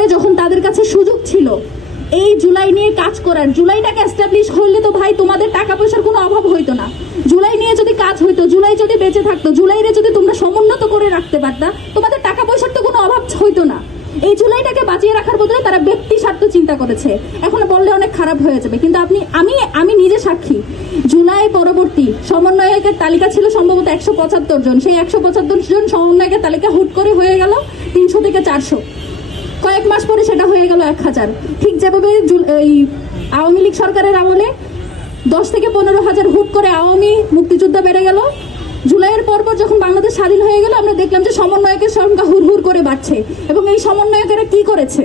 পরে যখন তাদের কাছে সুযোগ ছিল এই জুলাই নিয়ে কাজ করার, জুলাইটাকে এস্টাবলিশ করলে তো ভাই তোমাদের টাকা পয়সার কোনো অভাব হইতো না। জুলাই নিয়ে যদি কাজ হইতো, জুলাই যদি বেঁচে থাকতো, জুলাইরে যদি তোমরা সমুন্নত করে রাখতে পারতা, তোমাদের টাকা পয়সার তো কোনো অভাব হইতো না। এই জুলাইটাকে বাঁচিয়ে রাখার বদলে তারা ব্যক্তি স্বার্থ চিন্তা করেছে। এখন বললে অনেক খারাপ হয়ে যাবে, কিন্তু আমি নিজে সাক্ষী। জুলাই পরবর্তী সমন্বয়কের তালিকা ছিল সম্ভবত 175 জন। সেই 175 জন সমন্বয়কের তালিকা হুট করে হয়ে গেল 300 থেকে 400। কয়েক মাস পরে সেটা হয়ে গেল 1000। ঠিক যেভাবে এই আওয়ামী লীগ সরকারের আমলে 10 থেকে 15,000 হুট করে আওয়ামী মুক্তিযোদ্ধা বেড়ে গেল, জুলাইয়ের পরপর যখন বাংলাদেশ স্বাধীন হয়ে গেল আমরা দেখলাম যে সমন্বয়কের সংখ্যা হুড় হুড় করে বাড়ছে। এবং এই সমন্বয়কেরা কি করেছে?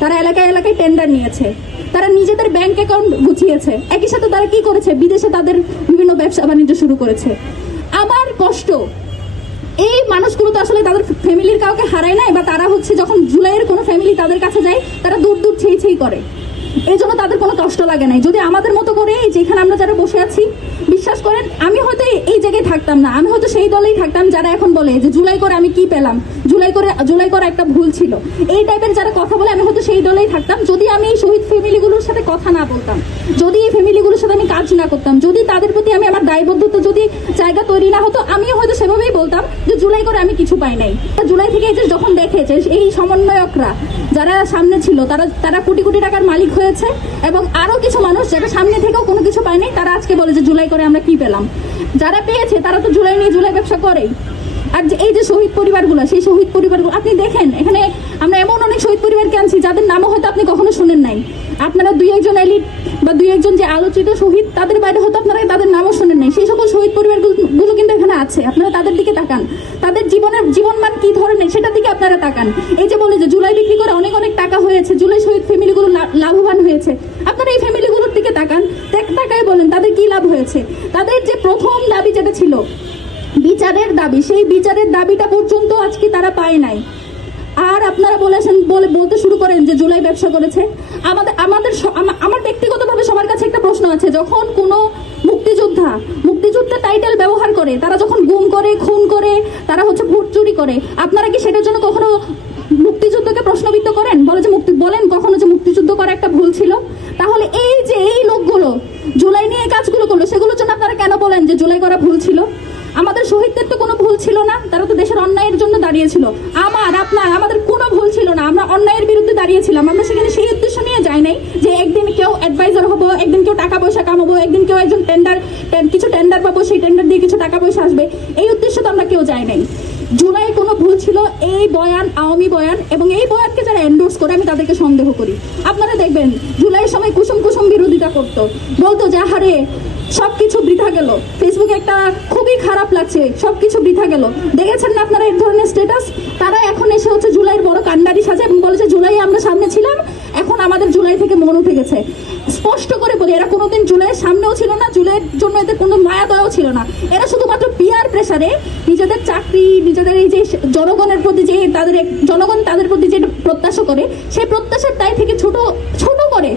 তারা এলাকায় এলাকায় টেন্ডার নিয়েছে, তারা নিজেদের ব্যাংক অ্যাকাউন্ট গুছিয়েছে, একই সাথে তারা কি করেছে? বিদেশে তাদের বিভিন্ন ব্যবসা বাণিজ্য শুরু করেছে। আমার কষ্ট, এই মানুষগুলো তো আসলে তাদের ফ্যামিলির কাউকে হারায় নাই, বা তারা হচ্ছে যখন জুলাইয়ের কোনো ফ্যামিলি তাদের কাছে যায় তারা দূর দূর ছেই ছেই করে, এই জন্য তাদের কোনো কষ্ট লাগে নাই। যদি আমাদের মতো করে যেখানে আমরা যারা বসে আছি, বিশ্বাস করেন আমি হয়তো এই জায়গায় থাকতাম না, আমি হয়তো সেই দলেই থাকতাম যারা এখন বলে যে জুলাই করে আমি কি পেলাম, জুলাই করে একটা ভুল ছিল, এই টাইপের যারা কথা বলে আমি হয়তো সেই দলেই থাকতাম যদি আমি এই শহীদ ফ্যামিলিগুলোর সাথে কথা না বলতাম, যদি এই ফ্যামিলিগুলোর সাথে আমি কাজ না করতাম, যদি তাদের প্রতি আমি আমার দায়বদ্ধতা যদি জায়গা তৈরি না হতো, আমিও হয়তো সেভাবেই বলতাম যে জুলাই করে আমি কিছু পাই নাই। জুলাই থেকে এই যে যখন দেখেছে এই সমন্বয়করা যারা সামনে ছিল তারা কোটি কোটি টাকার মালিক হয়েছে, এবং আরো কিছু মানুষ যারা সামনে থেকেও কোনো কিছু পায় নাই তারা আজকে বলে যে জুলাই করে আমরা কি পেলাম। যারা পেয়েছে তারা তো জুলাই নিয়ে জুলাই ব্যবসা করেই। আর এই যে শহীদ পরিবারগুলো, সেই শহীদ পরিবারগুলো আপনি দেখেন, এখানে আমরা এমন অনেক শহীদ পরিবারকে আনছি যাদের নামও হয়তো আপনি কখনো শুনেন নাই। আপনারা দুই একজন এলিট বা দুই একজন যে আলোচিত শহীদ তাদের বাইরে হয়তো আপনারা তাদের নামও শুনেন নাই। সেই সকল শহীদ পরিবারগুলো কিন্তু এখানে আছে, আপনারা তাদের দিকে তাকান, তাদের জীবনমান কি ধরনের সেটার দিকে আপনারা তাকান। এই যে বলে যে জুলাই বিক্রি করে অনেক অনেক টাকা হয়েছে, জুলাই শহীদ ফ্যামিলিগুলো লাভবান হয়েছে, আপনারা এই ফ্যামিলিগুলোর দিকে তাকান, তাকায় বলেন তাদের কি লাভ হয়েছে। তাদের যে প্রথম দাবি যেটা ছিল বিচারের দাবি, সেই বিচারের দাবিটা পর্যন্ত আজকে তারা পায় নাই। আর আপনারা বলতে শুরু করেন যে জুলাই ব্যবসা করেছে। আমার ব্যক্তিগতভাবে সবার কাছে একটা প্রশ্ন আছে, যখন কোনো মুক্তিযোদ্ধা টাইটেল ব্যবহার করে, তারা যখন গুম করে, খুন করে, তারা হচ্ছে ভোট চুরি করে, আপনারা কি সেটার জন্য কখনো মুক্তিযুদ্ধকে প্রশ্নবিদ্ধ করেন? বলেন কখনো যে মুক্তিযুদ্ধ করা একটা ভুল ছিল? তাহলে এই যে এই লোকগুলো জুলাই নিয়ে কাজগুলো করলো, সেগুলোর জন্য আপনারা কেন বলেন যে জুলাই করা ভুল ছিল? আমাদের শহীদদের তো কোনো ভুল ছিল না, তারা তো দেশের অন্যায়ের জন্য দাঁড়িয়েছিল। আমাদের কোনো ভুল ছিল না, আমরা অন্যায়ের বিরুদ্ধে দাঁড়িয়েছিলাম। আমরা সেখানে সেই উদ্দেশ্য নিয়ে যাই নাই যে একদিন কেউ অ্যাডভাইজার হবো, একদিন কেউ টাকা পয়সা কামাবো, একদিন কেউ একজন কিছু টেন্ডার পাবো, সেই টেন্ডার দিয়ে কিছু টাকা পয়সা আসবে, এই উদ্দেশ্য তো আমরা কেউ যাই নাই। জুলাই কোনো ভুল ছিল এই বয়ান, আওয়ামী বয়ান, এবং এই বয়ানকে যারা এন্ডোর্স করে আমি তাদেরকে সন্দেহ করি। আপনারা দেখবেন জুলাইয়ের সময় কুসুম বিরোধিতা করতো, বলতো যে আহারে সবকিছু বৃথা গেল, ফেসবুকে একটা খুবই খারাপ লাগছে, সবকিছু বৃথা গেল। দেখেছেন না আপনারা এই ধরনের স্ট্যাটাস? তারা এখন এসে হচ্ছে জুলাইয়ের বড় কান্ডারি সাজে এবং বলেছে জুলাই আমরা সামনে ছিলাম, এখন আমাদের জুলাই থেকে মন উঠে গেছে। স্পষ্ট করে বলি, এরা কোনোদিন জুলাইয়ের সামনেও ছিল না, জুলাইয়ের জন্য এদের কোনো মায়া দয়াও ছিল না। এরা শুধুমাত্র পিআর প্রেসারে নিজেদের চাকরি, নিজেদের এই যে জনগণের প্রতি যে জনগণ তাদের প্রতি যে প্রত্যাশা করে, সেই প্রত্যাশার দায় থেকে ছোট করে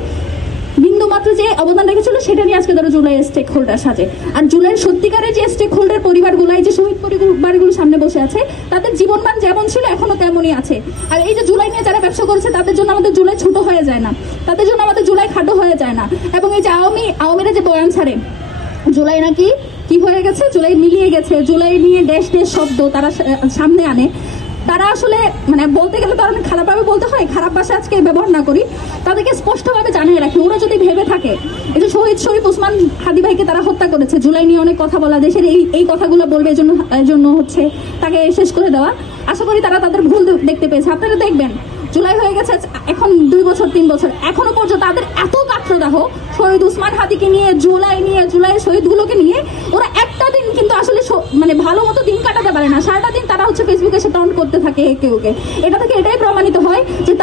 বিন্দু মাত্র যে অবদান রেখেছিল সেটা নিয়ে আজকে ধরো জুলাই স্টেক হোল্ডার সাজে। আর জুলাইয়ের সত্যিকারের যে স্টেক হোল্ডার পরিবারগুলো, এই যে শহীদ পরিবারগুলো সামনে বসে আছে, তাদের জীবনমান যেমন ছিল এখনো তেমনই আছে। আর এই যে জুলাই নিয়ে যারা ব্যবসা করেছে তাদের জন্য আমাদের জুলাই ছোট হয়ে যায় না, তাদের জন্য আমাদের জুলাই খাটো হয়ে যায় না। এবং এই যে আওয়ামীরা যে বয়ান ছাড়ে জুলাই নাকি কি হয়ে গেছে, জুলাই মিলিয়ে গেছে, জুলাই নিয়ে দেশ শব্দ তারা সামনে আনে, তারা আসলে মানে বলতে গেলে তো অনেক খারাপভাবে বলতে হয়, খারাপ ভাষা আজকে ব্যবহার না করি, তাদেরকে স্পষ্টভাবে জানিয়ে রাখি। ওরা যদি ভেবে থাকে এই যে শহীদ শরীফ ওসমান হাদি ভাইকে তারা হত্যা করেছে, জুলাই নিয়ে অনেক কথা বলা, দেশের এই কথাগুলো বলবে, এই জন্য হচ্ছে তাকে শেষ করে দেওয়া, আশা করি তারা তাদের ভুল দেখতে পেয়েছে। আপনারা দেখবেন জুলাই হয়ে গেছে এখন 2 বছর 3 বছর, এখনো পর্যন্ত তাদের এত গাত্রদাহ শহীদ উসমান হাদিকে নিয়ে, জুলাইয়ের শহীদগুলোকে নিয়ে ওরা একটা দিন কিন্তু আসলে মানে ভালো মতো দিন কাটাতে পারে না। সারাটা দিন তারা হচ্ছে ফেসবুকে এসে টন্ট করতে থাকে একে। এটা থেকে এটাই প্রমাণিত হয় যে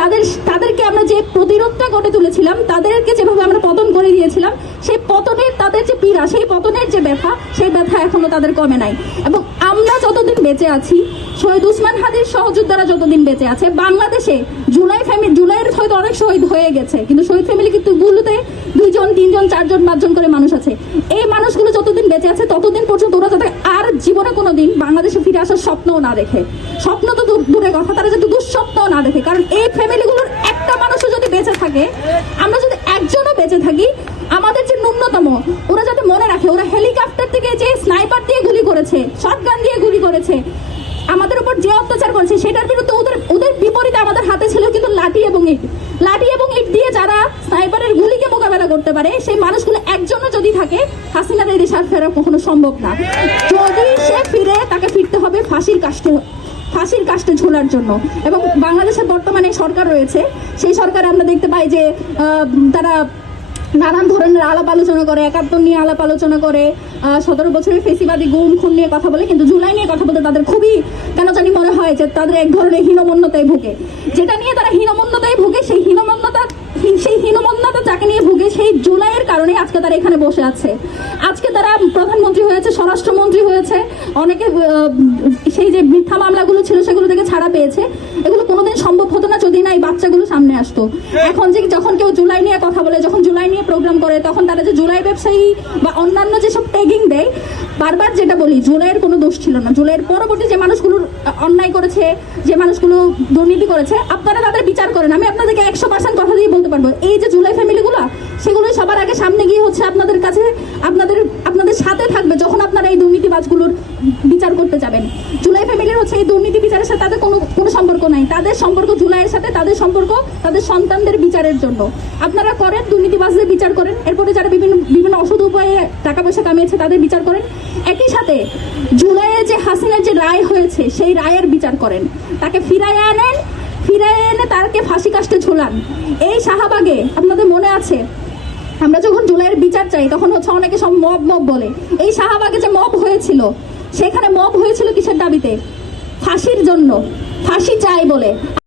তাদেরকে আমরা যে প্রতিরোধটা গড়ে তুলেছিলাম, তাদেরকে যেভাবে আমরা পতন করে দিয়েছিলাম, সেই পতনের তাদের যে পীড়া, সেই পতনের যে ব্যথা, সেই ব্যথা এখনো তাদের কমে নাই। এবং আমরা যতদিন বেঁচে আছি, শহীদ উসমান হাদির সহযোদ্ধারা যতদিন বেঁচে আছে, বাংলাদেশে জুলাইয়ের হয়তো অনেক শহীদ হয়ে গেছে, কিন্তু শহীদ ফ্যামিলি কিন্তু গুলোতে 2 জন 3 জন 4 জন 5 জন করে মানুষ আছে। এই মানুষগুলো যতদিন বেঁচে আছে ততদিন পর্যন্ত ওরা যাতে আর জীবনে কোনোদিন বাংলাদেশে ফিরে আসার স্বপ্নও না দেখে, স্বপ্ন তো দূরে কথা, তারা যাতে দুঃস্বপ্নও না দেখে, কারণ এই ফ্যামিলিগুলোর ইট দিয়ে যারা স্নাইপারের গুলিকে মোকাবেলা করতে পারে, সেই মানুষগুলো একজনও যদি থাকে, হাসিনার এই দেশে আর ফেরা কখনো সম্ভব না। যদি সে ফিরে, তাকে ফিরতে হবে ফাঁসির কাস্টে ঝোলার জন্য। এবং বাংলাদেশের বর্তমানে সরকার রয়েছে, সেই সরকারে আমরা দেখতে পাই যে তারা নানান ধরনের আলাপ আলোচনা করে, ৭১ নিয়ে আলাপ আলোচনা করে, ১৭ বছরের ফেসিবাদী গুম খুন নিয়ে কথা বলে, কিন্তু জুলাই নিয়ে কথা বলতে তাদের খুবই কেন জানি মনে হয় যে তাদের এক ধরনের হীনমন্যতায় ভুগে। যেটা নিয়ে তারা হীনমন্যতায় ভুগে, সেই হীনমন্যতা যাকে নিয়ে ভুগে, সেই জুলাইয়ের কারণে আজকে তারা এখানে বসে আছে। আজকে তারা প্রধানমন্ত্রী হয়েছে, স্বরাষ্ট্রমন্ত্রী হয়েছে, অনেকে সেই যে মিথ্যা মামলাগুলো ছিল সেগুলো থেকে ছাড়া পেয়েছে। এগুলো কোনোদিন সম্ভব হতো না যদি না এই বাচ্চাগুলো সামনে আসতো। এখন যে যখন কেউ জুলাই নিয়ে কথা বলে, যখন জুলাই নিয়ে প্রোগ্রাম করে, তখন তারা যে জুলাই ব্যবসায়ী বা অন্যান্য যেসব ট্যাগিং দেয়, বারবার যেটা বলি, জুলাইয়ের কোনো দোষ ছিল না। জুলাইয়ের পরবর্তী যে মানুষগুলো অন্যায় করেছে, যে মানুষগুলো দুর্নীতি করেছে, আপনারা তাদের বিচার করেন। আমি আপনাদেরকে 100% কথা দিয়ে বলতে পারবো, এই যে জুলাই ফ্যামিলিগুলো, সেগুলোই সবার আগে সামনে গিয়ে হচ্ছে আপনাদের কাছে, আপনাদের সাথে থাকবে যখন আপনারা এই দুর্নীতিবাজগুলোর বিচার করতে যাবেন। জুলাই ফ্যামিলির হচ্ছে এই দুর্নীতি বিচারের সাথে তাদের কোনো সম্পর্ক নাই। তাদের সম্পর্ক জুলাইয়ের সাথে, তাদের সম্পর্ক তাদের সন্তানদের বিচারের জন্য। আপনারা করেন, দুর্নীতিবাজদের বিচার করেন, এরপরে যারা বিভিন্ন অসৎ উপায়ে টাকা পয়সা কামিয়েছে তাদের বিচার করেন। একই সাথে জুলাইয়ে যে হাসিনার যে রায় হয়েছে, সেই রায়ের বিচার করেন, তাকে ফিরায় এনে তাকে ফাঁসি কাস্টে ঝোলান। এই শাহবাগে আপনাদের মনে আছে, আমরা যখন জুলাইয়ের বিচার চাই তখন হচ্ছে অনেকে সব মব বলে। এই শাহবাগে যে মব হয়েছিল, সেখানে মব হয়েছিল কিসের দাবিতে? ফাঁসির জন্য, ফাঁসি চাই বলে।